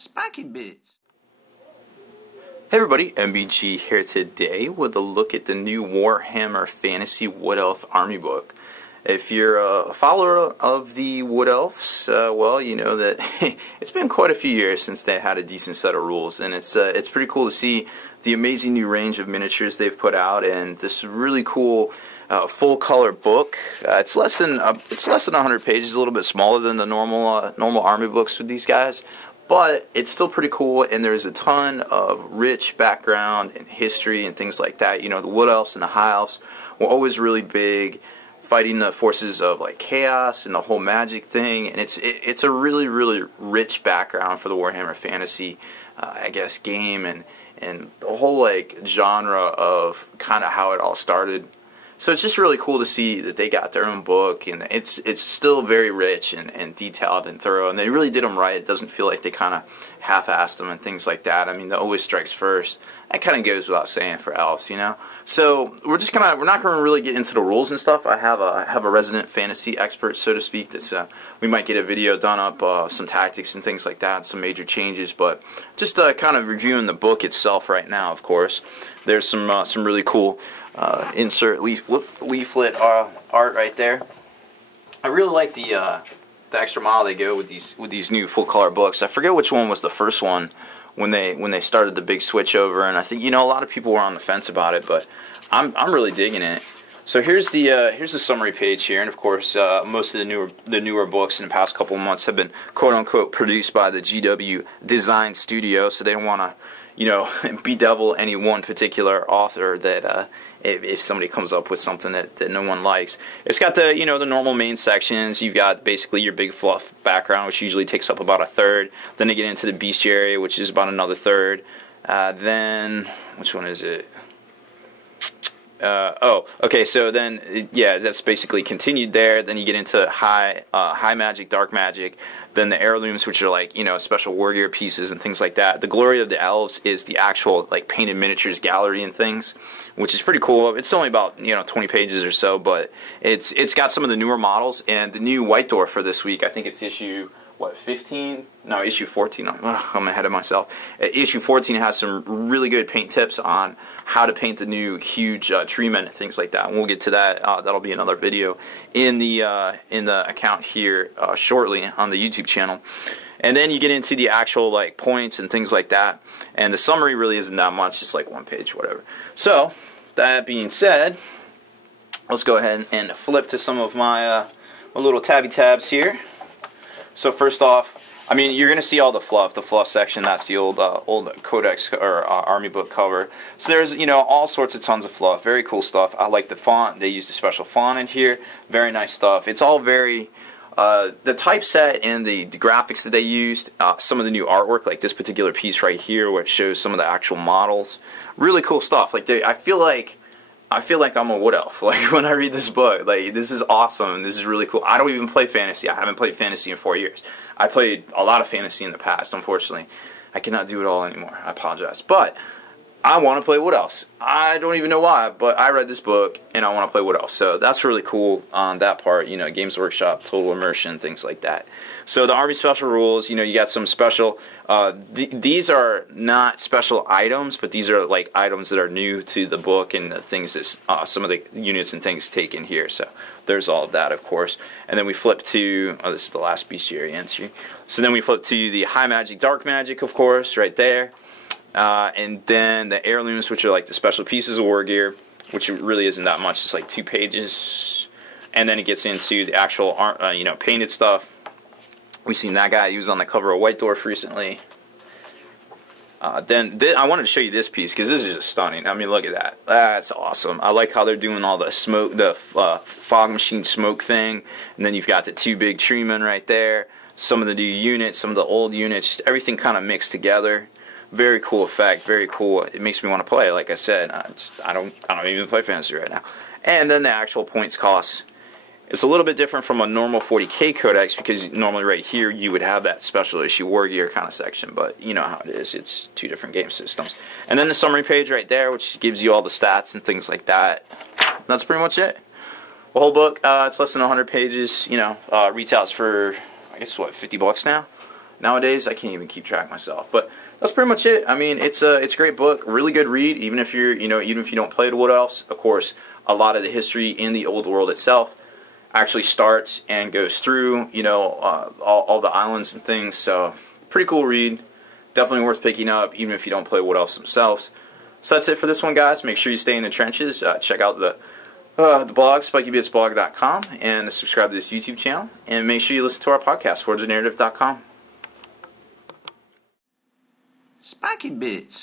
Spiky Bits. Hey everybody, MBG here today with a look at the new Warhammer Fantasy Wood Elf Army book. If you're a follower of the Wood Elves, well, you know that it's been quite a few years since they had a decent set of rules, and it's pretty cool to see the amazing new range of miniatures they've put out, and this really cool full color book. It's less than 100 pages, a little bit smaller than the normal army books with these guys. But it's still pretty cool, and there's a ton of rich background and history and things like that. You know, the Wood Elves and the High Elves were always really big, fighting the forces of like chaos and the whole magic thing. And it's a really, really rich background for the Warhammer Fantasy, I guess, game and the whole like genre of kind of how it all started. So it's just really cool to see that they got their own book, and it's still very rich and detailed and thorough, and they really did them right. It doesn't feel like they kind of half-assed them and things like that. I mean, the always strikes first. That kind of goes without saying for Elves, you know. So we're not going to really get into the rules and stuff. I have a resident fantasy expert, so to speak. That's we might get a video done up, some tactics and things like that, some major changes, but just kind of reviewing the book itself right now. Of course, there's some really cool. Insert leaflet art right there. I really like the extra mile they go with these new full color books. I forget which one was the first one when they started the big switch over, and I think a lot of people were on the fence about it, but I'm really digging it. So here's the summary page here, and of course most of the newer books in the past couple of months have been quote unquote produced by the GW Design Studio, so they don't want to bedevil any one particular author that if somebody comes up with something that no one likes. It's got the the normal main sections. You've got basically your big fluff background, which usually takes up about a third. Then they get into the bestiary, which is about another third. Then which one is it? Okay, so then, yeah, that's basically continued there. Then you get into high magic, dark magic, then the heirlooms, which are like, special war gear pieces and things like that. The glory of the Elves is the actual, like, painted miniatures gallery and things, which is pretty cool. It's only about, 20 pages or so, but it's got some of the newer models, and the new white door for this week, I think it's issue... 15? No, issue 14. I'm ahead of myself. Issue 14 has some really good paint tips on how to paint the new huge tree men and things like that. And we'll get to that. That'll be another video in the account here shortly on the YouTube channel. And then you get into the actual like points and things like that. And the summary really isn't that much, just like one page, whatever. So that being said, let's go ahead and flip to some of my little tabby tabs here. So first off, I mean, you're going to see all the fluff section. That's the old Codex or Army book cover. So there's, all sorts of tons of fluff. Very cool stuff. I like the font. They used a special font in here. Very nice stuff. It's all very, the typeset and the graphics that they used, some of the new artwork, like this particular piece right here, which shows some of the actual models. Really cool stuff. Like, I feel like I'm a Wood Elf. Like, when I read this book, like, this is awesome. This is really cool. I don't even play fantasy. I haven't played fantasy in 4 years. I played a lot of fantasy in the past, unfortunately. I cannot do it all anymore. I apologize. But I want to play Wood Elves. I don't even know why, but I read this book, and I want to play Wood Elves. So that's really cool on that part. Games Workshop, total immersion, things like that. So the Army special rules, you got some special... these are not special items, but these are like items that are new to the book and the things that some of the units and things take in here. So there's all of that, of course. And then we flip to, this is the last bestiary entry. So then we flip to the high magic, dark magic, of course, right there. And then the heirlooms, which are like the special pieces of war gear, which really isn't that much. It's like 2 pages. And then it gets into the actual, painted stuff. We've seen that guy. He was on the cover of White Dwarf recently. Then I wanted to show you this piece because this is just stunning. I mean, look at that. That's awesome. I like how they're doing all the smoke, the fog machine smoke thing. And then you've got the 2 big tree men right there. Some of the new units, some of the old units, just everything kind of mixed together. Very cool effect. Very cool. It makes me want to play. Like I said, I don't even play fantasy right now. And then the actual points cost. It's a little bit different from a normal 40K codex because normally right here you would have that special issue war gear kind of section, but you know how it is. It's 2 different game systems. And then the summary page right there, which gives you all the stats and things like that. That's pretty much it. The whole book, it's less than 100 pages. Retails for, I guess, what, $50 now? Nowadays, I can't even keep track myself. But that's pretty much it. I mean, it's a great book, really good read. Even if even if you don't play the Wood Elves, of course, a lot of the history in the old world itself actually starts and goes through, all the islands and things. So, pretty cool read. Definitely worth picking up, even if you don't play Wood Elves themselves. So that's it for this one, guys. Make sure you stay in the trenches. Check out the blog, spikybitsblog.com, and subscribe to this YouTube channel. And make sure you listen to our podcast, forgethenarrative.com. Spiky Bits.